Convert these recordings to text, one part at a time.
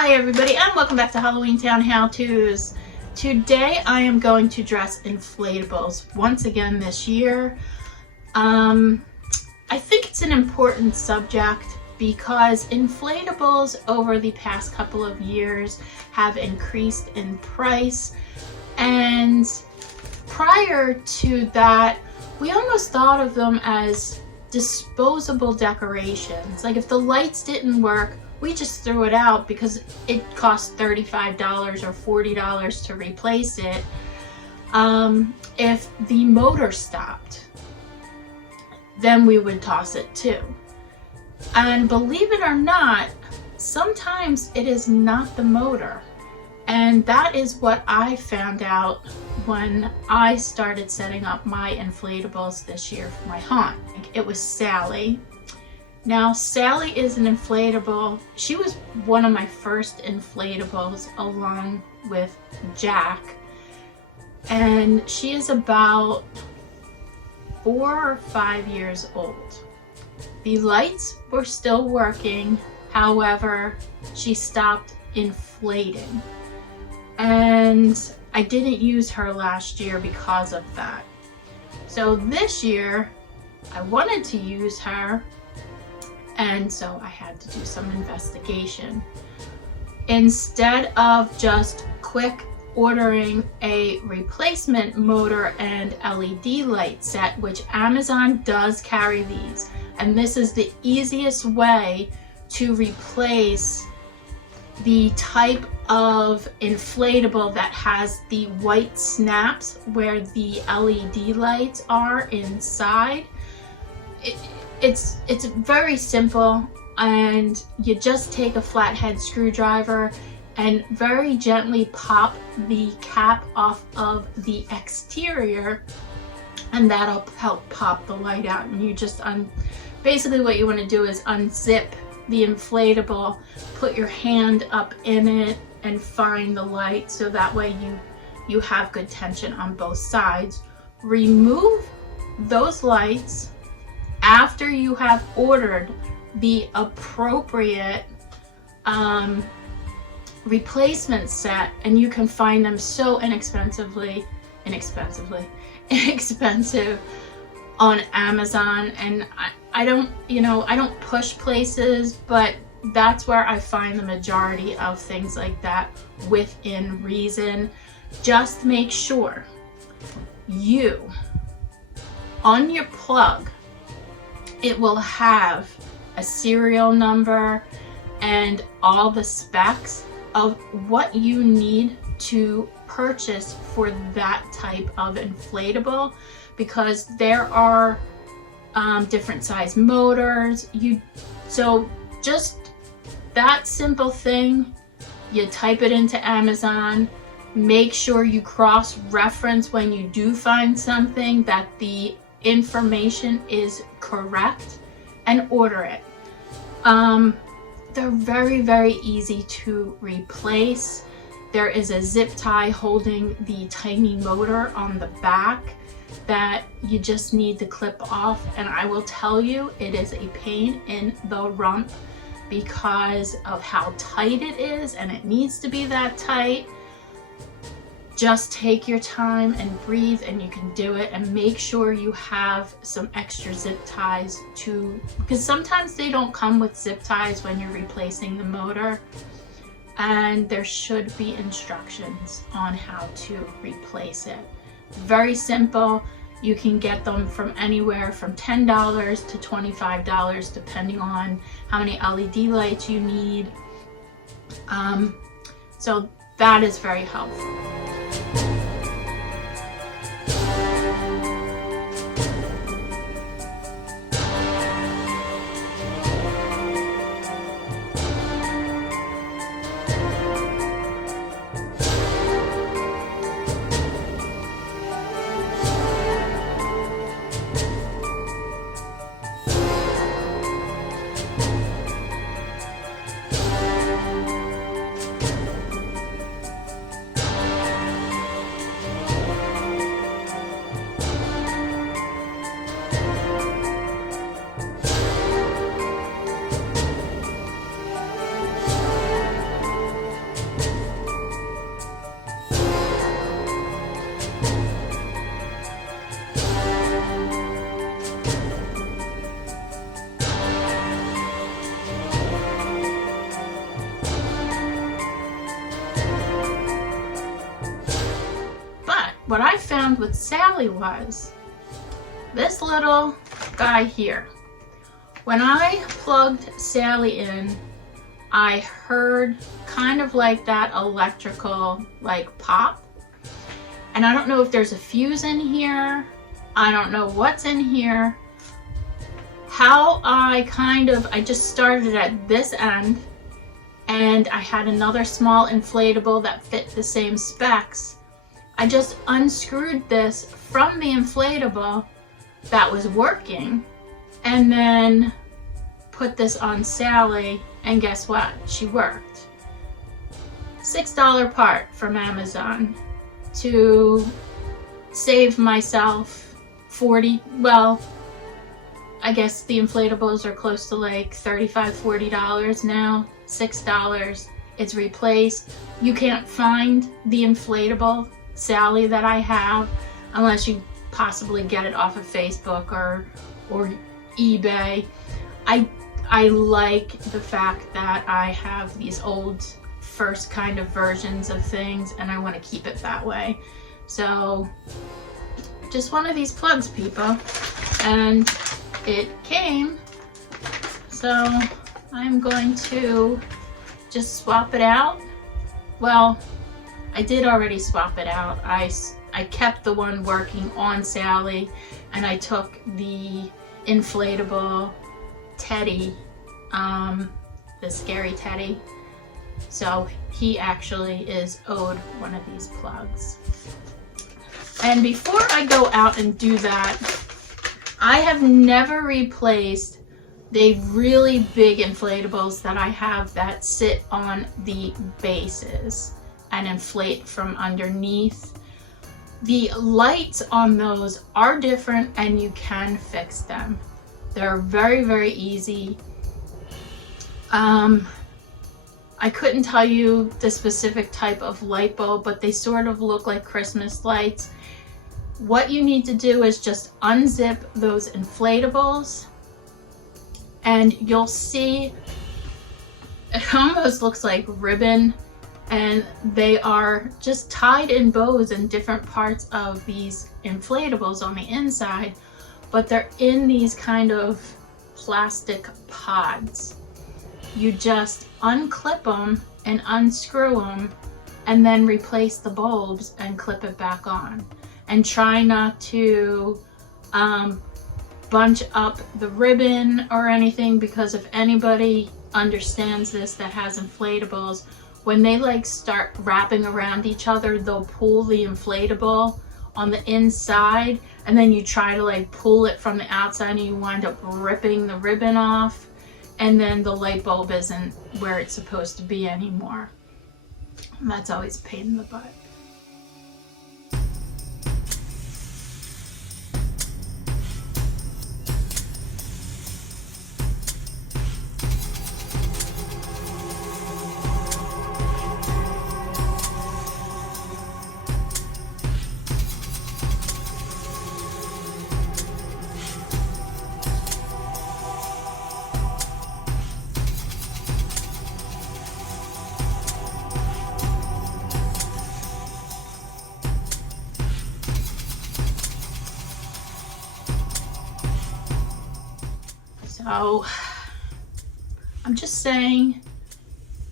Hi everybody, and welcome back to Halloween Town How-Tos. Today I am going to dress inflatables once again this year. I think it's an important subject because inflatables over the past couple of years have increased in price, and prior to that we almost thought of them as disposable decorations. Like if the lights didn't work, we just threw it out because it cost $35 or $40 to replace it. If the motor stopped, then we would toss it too. And believe it or not, sometimes it is not the motor. And that is what I found out when I started setting up my inflatables this year for my haunt. It was Sally. Now, Sally is an inflatable. She was one of my first inflatables along with Jack. And she is about 4 or 5 years old. The lights were still working. However, she stopped inflating. And I didn't use her last year because of that. So this year, I wanted to use her. And so I had to do some investigation. Instead of just quick ordering a replacement motor and LED light set, which Amazon does carry these, and this is the easiest way to replace the type of inflatable that has the white snaps where the LED lights are inside. It's very simple, and you just take a flathead screwdriver and very gently pop the cap off of the exterior, and that'll help pop the light out. And you just basically what you want to do is unzip the inflatable, put your hand up in it and find the light, so that way you have good tension on both sides. Remove those lights after you have ordered the appropriate replacement set, and you can find them so inexpensive on Amazon. And I don't push places, but that's where I find the majority of things like that within reason. Just make sure on your plug, it will have a serial number and all the specs of what you need to purchase for that type of inflatable, because there are different size motors. So just that simple thing, you type it into Amazon, make sure you cross-reference when you do find something that the information is correct, and order it. They're very, very easy to replace. There is a zip tie holding the tiny motor on the back that you just need to clip off, and I will tell you, it is a pain in the rump because of how tight it is, and it needs to be that tight. Just take your time and breathe, and you can do it. And make sure you have some extra zip ties because sometimes they don't come with zip ties when you're replacing the motor. And there should be instructions on how to replace it. Very simple. You can get them from anywhere from $10 to $25, depending on how many LED lights you need. So that is very helpful. found with Sally was this little guy here. When I plugged Sally in, I heard kind of like that electrical like pop. And I don't know if there's a fuse in here. I don't know what's in here. How I just started at this end, and I had another small inflatable that fit the same specs. I just unscrewed this from the inflatable that was working, and then put this on Sally, and guess what? She worked. $6 part from Amazon to save myself 40, well, I guess the inflatables are close to like $35, $40 now. $6, it's replaced. You can't find the inflatable Sally that I have unless you possibly get it off of Facebook or eBay. I like the fact that I have these old first kind of versions of things, and I want to keep it that way. So just one of these plugs, people, and it came. So I'm going to just swap it out. Well, I did already swap it out. I kept the one working on Sally, and I took the inflatable Teddy, the scary Teddy. So he actually is owed one of these plugs. And before I go out and do that, I have never replaced the really big inflatables that I have that sit on the bases and inflate from underneath. The lights on those are different, and you can fix them. They're very, very easy. I couldn't tell you the specific type of light bulb, but they sort of look like Christmas lights. What you need to do is just unzip those inflatables, and you'll see it almost looks like ribbon, and they are just tied in bows in different parts of these inflatables on the inside, but they're in these kind of plastic pods. You just unclip them and unscrew them, and then replace the bulbs and clip it back on. And try not to bunch up the ribbon or anything, because if anybody understands this that has inflatables, when they like start wrapping around each other, they'll pull the inflatable on the inside, and then you try to like pull it from the outside, and you wind up ripping the ribbon off, and then the light bulb isn't where it's supposed to be anymore. And that's always a pain in the butt. So I'm just saying,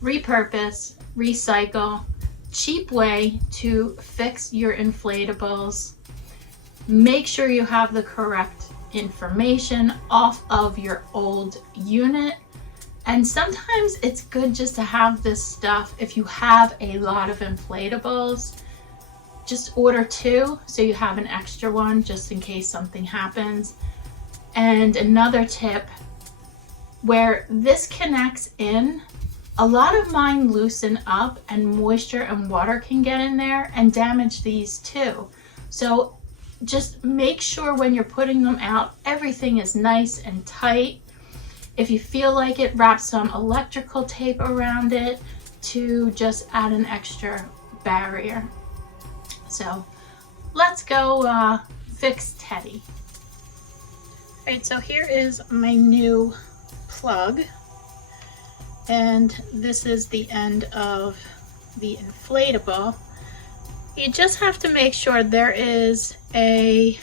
repurpose, recycle, cheap way to fix your inflatables. Make sure you have the correct information off of your old unit. And sometimes it's good just to have this stuff. If you have a lot of inflatables, just order 2 so you have an extra one just in case something happens. And another tip, where this connects in, a lot of mine loosen up and moisture and water can get in there and damage these too. So just make sure when you're putting them out, everything is nice and tight. If you feel like it, wrap some electrical tape around it to just add an extra barrier. So let's go fix Teddy. Alright, so here is my new plug, and this is the end of the inflatable. You just have to make sure there is a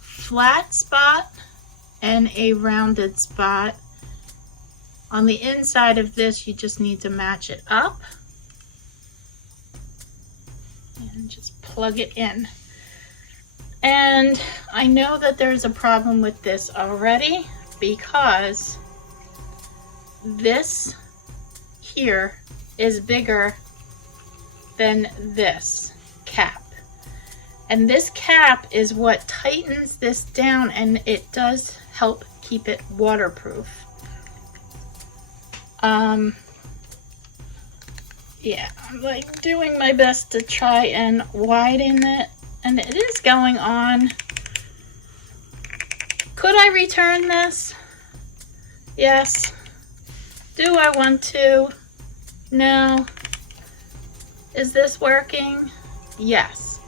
flat spot and a rounded spot. On the inside of this, you just need to match it up and just plug it in. And I know that there's a problem with this already because this here is bigger than this cap. And this cap is what tightens this down, and it does help keep it waterproof. Yeah, I'm like doing my best to try and widen it, and it is going on. Could I return this? Yes. Do I want to? No. Is this working? Yes.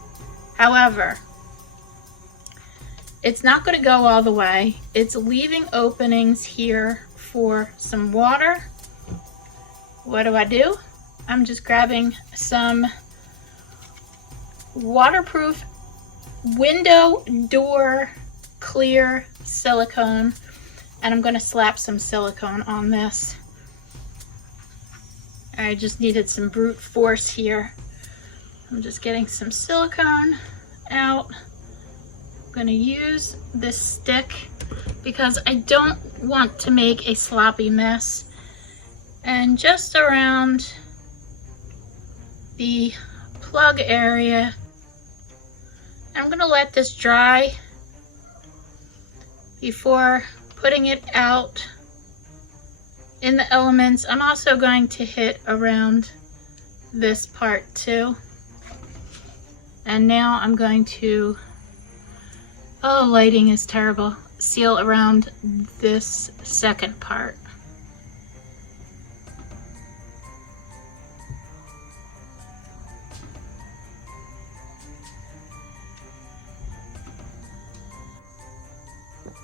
However, it's not going to go all the way. It's leaving openings here for some water. What do? I'm just grabbing some waterproof window door clear silicone, and I'm going to slap some silicone on this. I just needed some brute force here. I'm just getting some silicone out. I'm going to use this stick because I don't want to make a sloppy mess. And just around the plug area, I'm going to let this dry before putting it out in the elements. I'm also going to hit around this part too. And now I'm going to, oh, lighting is terrible, seal around this second part.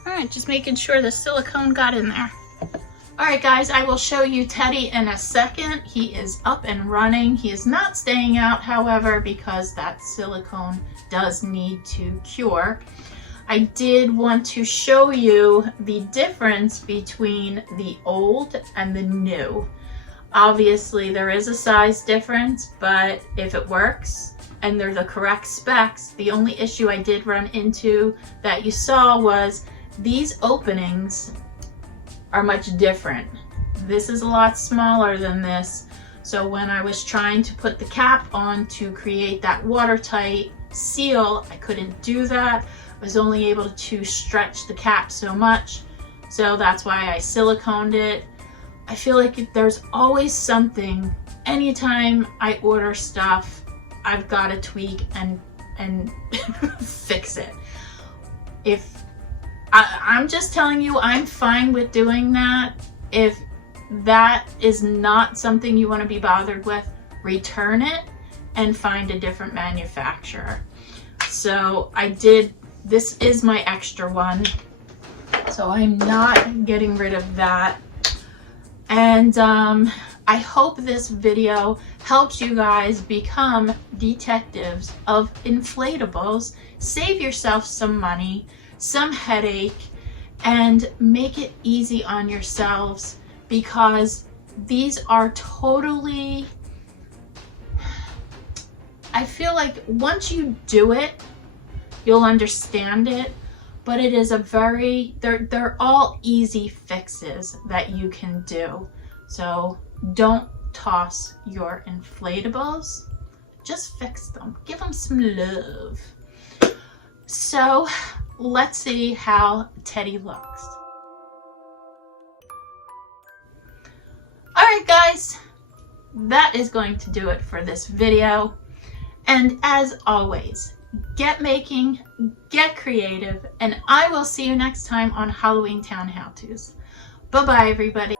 Alright, just making sure the silicone got in there. Alright guys, I will show you Teddy in a second. He is up and running. He is not staying out, however, because that silicone does need to cure. I did want to show you the difference between the old and the new. Obviously, there is a size difference, but if it works and they're the correct specs, the only issue I did run into that you saw was these openings are much different. This is a lot smaller than this. So when I was trying to put the cap on to create that watertight seal, I couldn't do that. I was only able to stretch the cap so much. So that's why I siliconed it. I feel like there's always something. Anytime I order stuff, I've got to tweak and fix it. If I'm just telling you, I'm fine with doing that. If that is not something you want to be bothered with, return it and find a different manufacturer. So I did, this is my extra one, so I'm not getting rid of that. And I hope this video helps you guys become detectives of inflatables, save yourself some money, some headache, and make it easy on yourselves, because these are totally, I feel like once you do it, you'll understand it, but it is a very, they're all easy fixes that you can do. So don't toss your inflatables, just fix them, give them some love. So let's see how Teddy looks. Alright guys, that is going to do it for this video. And as always, get making, get creative, and I will see you next time on Halloween Town How To's. Bye bye everybody.